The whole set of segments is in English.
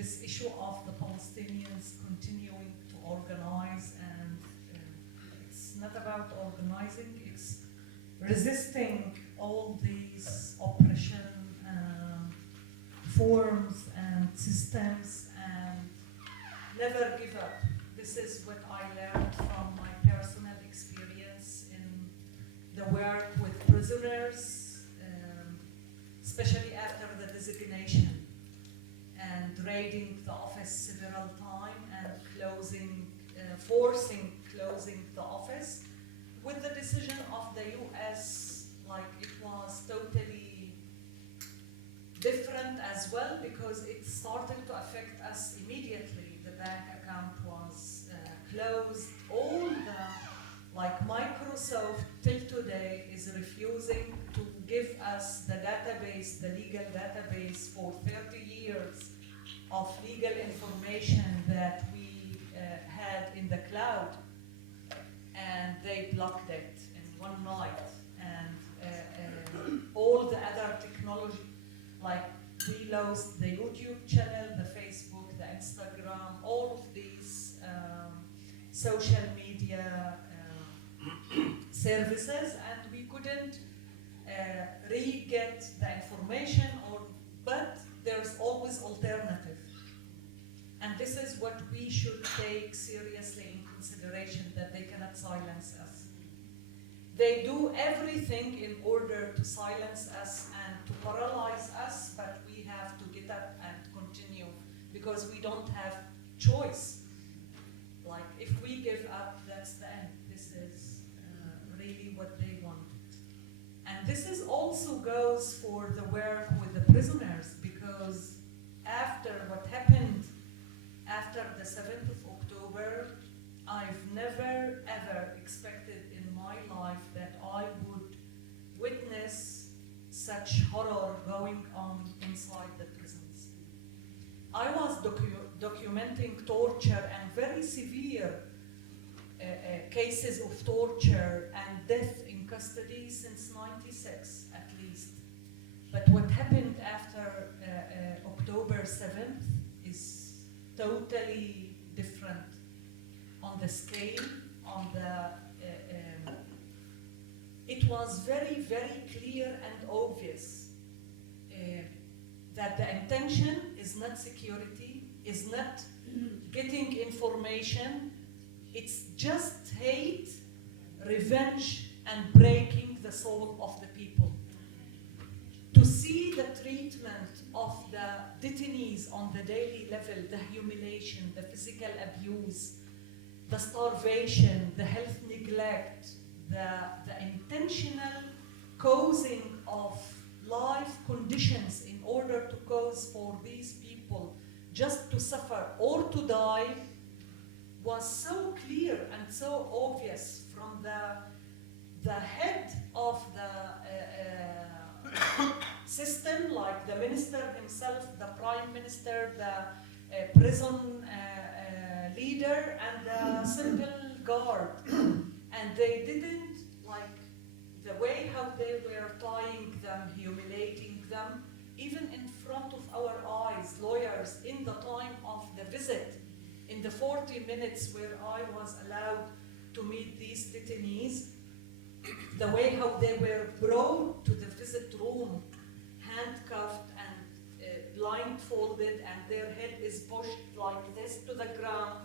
this issue of the Palestinians continuing to organize, and it's not about organizing, it's resisting all these oppression forms and systems, and never give up. This is what I learned from my personal experience in the work with prisoners, especially after the designation and raiding the office several times and forcing closing the office, with the decision of the US, like it was totally different as well, because it started to affect us immediately. The bank account was closed. All the, like Microsoft till today is refusing to give us the database, the legal database for 30 years of legal information that we had in the cloud, and they blocked it in one night. And all the other technology, like we lost the YouTube channel, the Facebook, the Instagram, all of these social media services, and we couldn't re-get the information, but there's always alternative. And this is what we should take seriously in consideration, that they cannot silence us. They do everything in order to silence us and to paralyze us, but we have to get up and continue, because we don't have choice. Like, if we give up, that's the end. This is really what they want. And this is also goes for the work with the prisoners, because after what happened after the 7th of October, I've never ever expected in my life that I would witness such horror going on inside the prisons. I was documenting torture and very severe cases of torture and death in custody since '96 at least. But what happened after October 7th is totally different on the scale, on the it was very, very clear and obvious that the intention is not security, is not getting information, it's just hate, revenge, and breaking the soul of the people. To see the treatment of the detainees on the daily level, the humiliation, the physical abuse, the starvation, the health neglect, the intentional causing of life conditions in order to cause for these people just to suffer or to die, was so clear and so obvious from the head of the system, like the minister himself, the prime minister, the prison leader, and the simple guard. And they didn't, like, the way how they were tying them, humiliating them, even in front of our eyes, lawyers, in the time of the visit, in the 40 minutes where I was allowed to meet these detainees, the way how they were brought to the visit room, handcuffed and blindfolded, and their head is pushed like this to the ground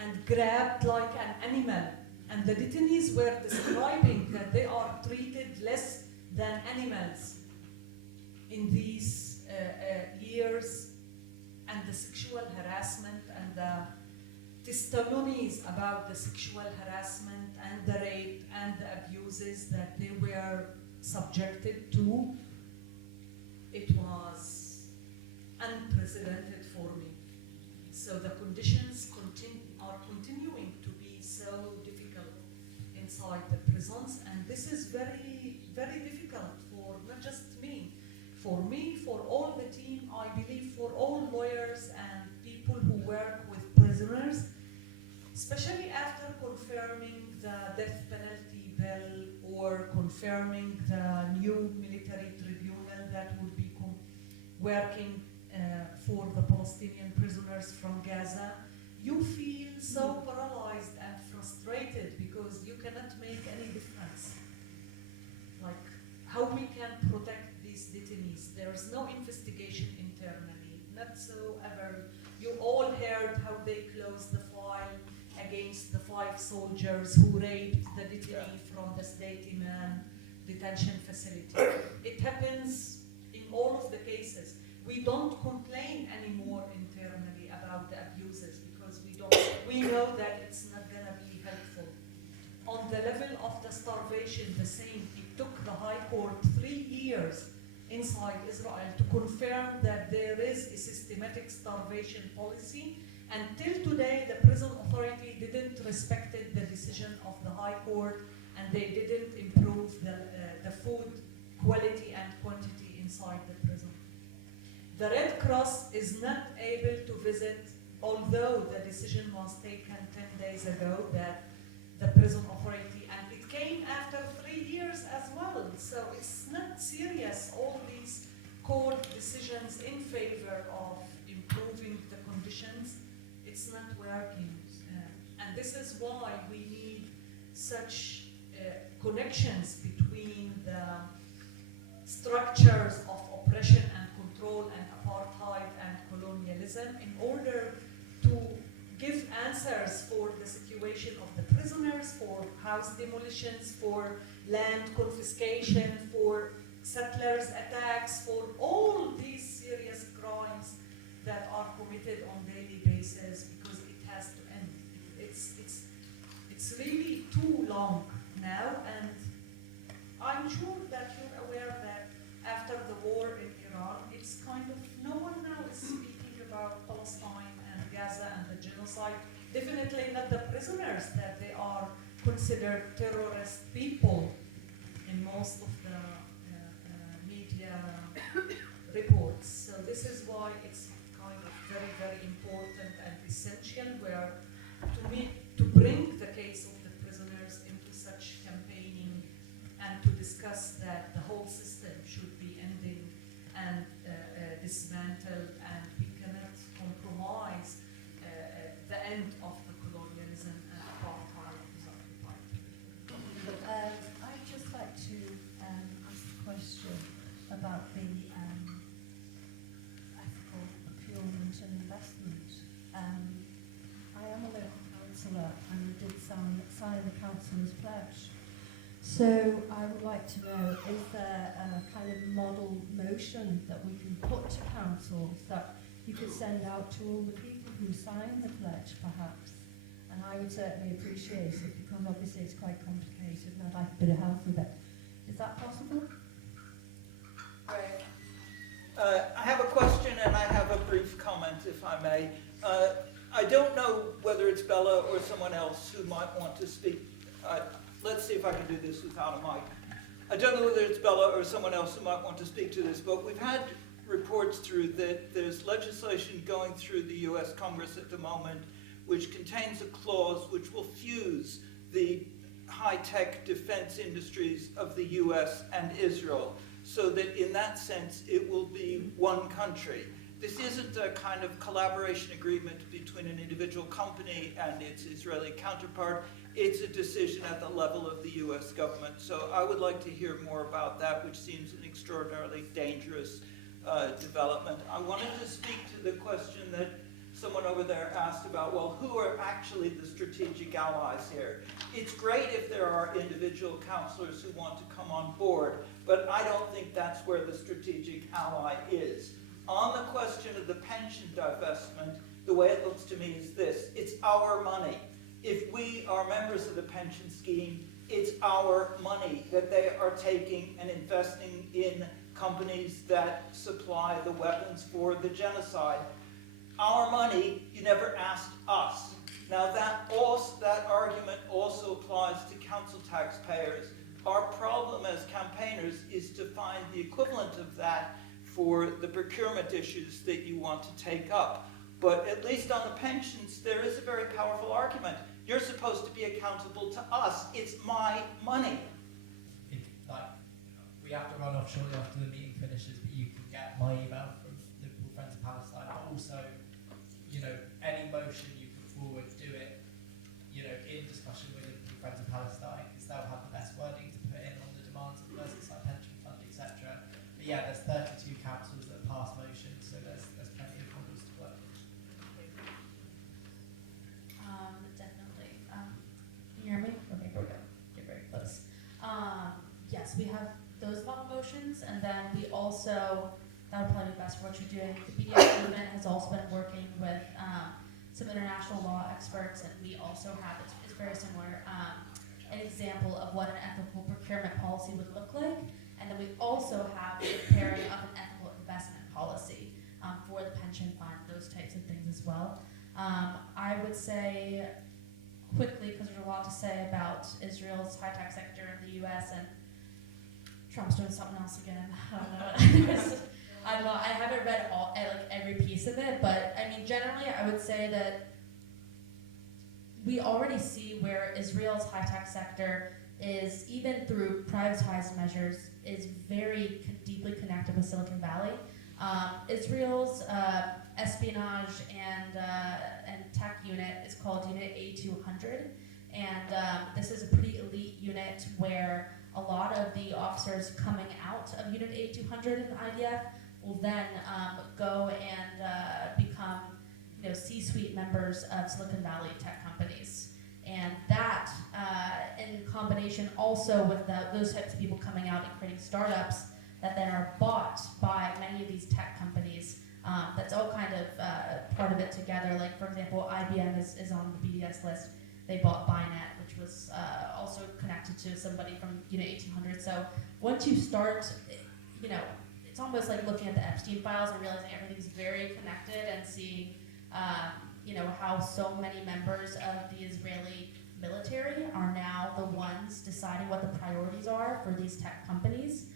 and grabbed like an animal. And the detainees were describing that they are treated less than animals in these years, and the sexual harassment and the testimonies about the sexual harassment and the rape and the abuses that they were subjected to, it was unprecedented for me. So the conditions are continuing to be so difficult inside the prisons, and this is very, very difficult for not just me, for all the team, I believe for all lawyers and people who work with prisoners, especially after confirming the death penalty bill or confirming the new military tribunal that would be working for the Palestinian prisoners from Gaza, you feel so paralyzed and frustrated because you cannot make any difference. Like, how we can protect these detainees. There's no investigation internally, not so ever. You all heard how they closed the file against the 5 soldiers who raped the detainee from the State Imam detention facility. It happens in all of the cases. We don't complain anymore internally about the abuses because we know that it's not gonna be helpful. On the level of the starvation, the same. It took the High Court 3 years inside Israel to confirm that there is a systematic starvation policy. Until today, the prison authority didn't respect the decision of the High Court, and they didn't improve the food quality and quantity inside the prison. The Red Cross is not able to visit, although the decision was taken 10 days ago that the prison authority, and it came after 3 years as well. So it's not serious, all these court decisions in favor of improving the conditions, it's not working. And this is why we need such connections between the structures of oppression and control and apartheid and colonialism in order to give answers for the situation of the prisoners, for house demolitions, for land confiscation, for settlers attacks, for all these serious crimes that are committed on daily basis, because it has to end. It's really too long now, and I'm sure that you're aware that after the war in Iran, it's kind of, no one now is speaking about Palestine and Gaza and the genocide. Definitely not the prisoners, that they are considered terrorist people in most of the media reports. So this is why it's kind of very, very important and essential to bring the case of the prisoners into such campaigning and to discuss that the whole system should be ending and dismantled, and we cannot compromise the end of the colonialism and apartheid is occupied. I'd just like to ask a question about the ethical procurement and investment. I am a local councillor and I did sign the councillor's pledge. So I would like to know, is there a kind of model motion that we can put to councils that you could send out to all the people who sign the pledge, perhaps? And I would certainly appreciate it, because obviously it's quite complicated and I'd like a bit of help with it. Is that possible? Right. I have a question and I have a brief comment, if I may. I don't know whether it's Bella or someone else who might want to speak. Let's see if I can do this without a mic. I don't know whether it's Bella or someone else who might want to speak to this, but we've had reports through that there's legislation going through the US Congress at the moment which contains a clause which will fuse the high-tech defense industries of the US and Israel, so that in that sense it will be one country. This isn't a kind of collaboration agreement between an individual company and its Israeli counterpart. It's a decision at the level of the US government. So I would like to hear more about that, which seems an extraordinarily dangerous development. I wanted to speak to the question that someone over there asked about, well, who are actually the strategic allies here? It's great if there are individual counselors who want to come on board, but I don't think that's where the strategic ally is. On the question of the pension divestment, the way it looks to me is this: it's our money. If we are members of the pension scheme, it's our money that they are taking and investing in companies that supply the weapons for the genocide. Our money, you never asked us. Now that argument also applies to council taxpayers. Our problem as campaigners is to find the equivalent of that for the procurement issues that you want to take up. But at least on the pensions, there is a very powerful argument. You're supposed to be accountable to us. It's my money. We have to run off shortly after the meeting finishes, but you can get my email from Liverpool Friends of Palestine, but also, you know, any motion you put forward, do it, you know, in discussion with Liverpool Friends of Palestine, because they'll have the best wording to put in on the demands of the Merseyside pension fund, etc. But yeah, there's 32 councils that pass motions, so there's plenty of models to work with. Definitely. Can you hear me? Okay, here we go. You're very close. Yes, we have those long motions, and then we also, that would probably be best for what you're doing. The BDS movement has also been working with some international law experts, and we also have, it's very similar, an example of what an ethical procurement policy would look like. And then we also have the preparing of an ethical investment policy for the pension fund, those types of things as well. I would say quickly, because there's a lot to say about Israel's high-tech sector in the US, and Trump's doing something else again. I don't know. I haven't read every piece of it, but I mean, generally, I would say that we already see where Israel's high-tech sector is, even through privatized measures, is very deeply connected with Silicon Valley. Israel's espionage and tech unit is called Unit A200, and this is a pretty elite unit where a lot of the officers coming out of Unit A200 in the IDF will then go and become, you know, C-suite members of Silicon Valley tech companies. And that, in combination also with those types of people coming out and creating startups that then are bought by many of these tech companies, that's all kind of part of it together. Like, for example, IBM is on the BDS list. They bought Bynet, which was also connected to somebody from Unit 1800. So once you start, you know, it's almost like looking at the Epstein files and realizing everything's very connected, and seeing, you know, how so many members of the Israeli military are now the ones deciding what the priorities are for these tech companies,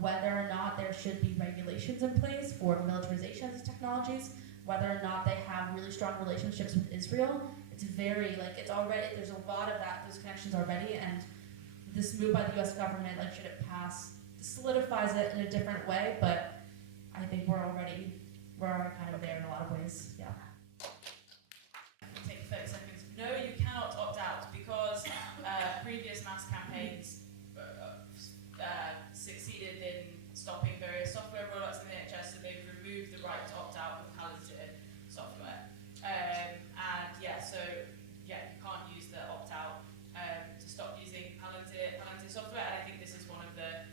whether or not there should be regulations in place for militarization of these technologies, whether or not they have really strong relationships with Israel. It's very, like, it's already, there's a lot of those connections already, and this move by the US government, like, should it pass, solidifies it in a different way, but I think we're already kind of there in a lot of ways, yeah. Take 30 seconds. No, you cannot opt out, because previous mass campaigns succeeded in stopping various software rollouts in the NHS, so they've removed the right to opt out of Palantir software. And yeah, so yeah, you can't use the opt out to stop using Palantir software. And I think this is one of the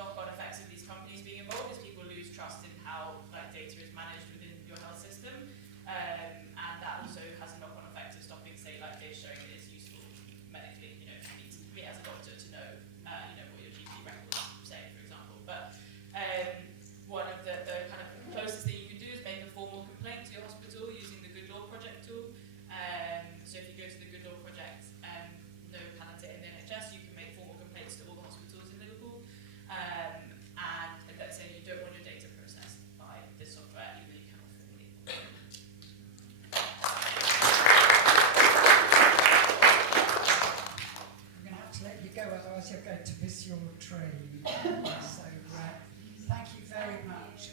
knock-on effects of these companies being involved, is people lose trust in how data is managed within your health system. And that also has a knock-on effect of stopping, say, data sharing that is useful medically. You know, you need me as a doctor to know, what your GP records say, for example. But one of the kind of closest thing you can do is make a formal complaint to your hospital using the Good Law Project tool. So if you go to the Good Law Project, no Palantir in the NHS, you can make formal complaints to all the hospitals in Liverpool. And let's say you don't want your data processed by this software, even though you cannot formally. I'm going to have to let you go, otherwise you're going to miss your train. So thank you very much.